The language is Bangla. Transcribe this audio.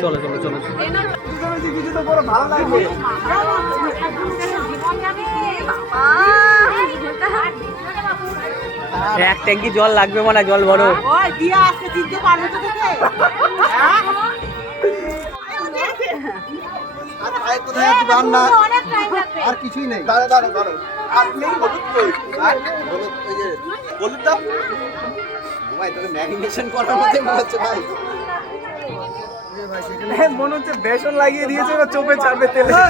চলো চলো চলো ভালো লাগবে। এক ট্যাঙ্কি জল লাগবে মানে জল বড় আর কিছুই নেই। দাঁড়া দাঁড়া দাঁড়া আর নেই হলুদ কই? হলুদ এই যে হলুদ দাও ভাই, তোকে ম্যারিনেশন করার মধ্যে মনে হচ্ছে ভাই। মনে হচ্ছে বেসন লাগিয়ে দিয়েছে এবার চোপে ছাড়বে তেলে।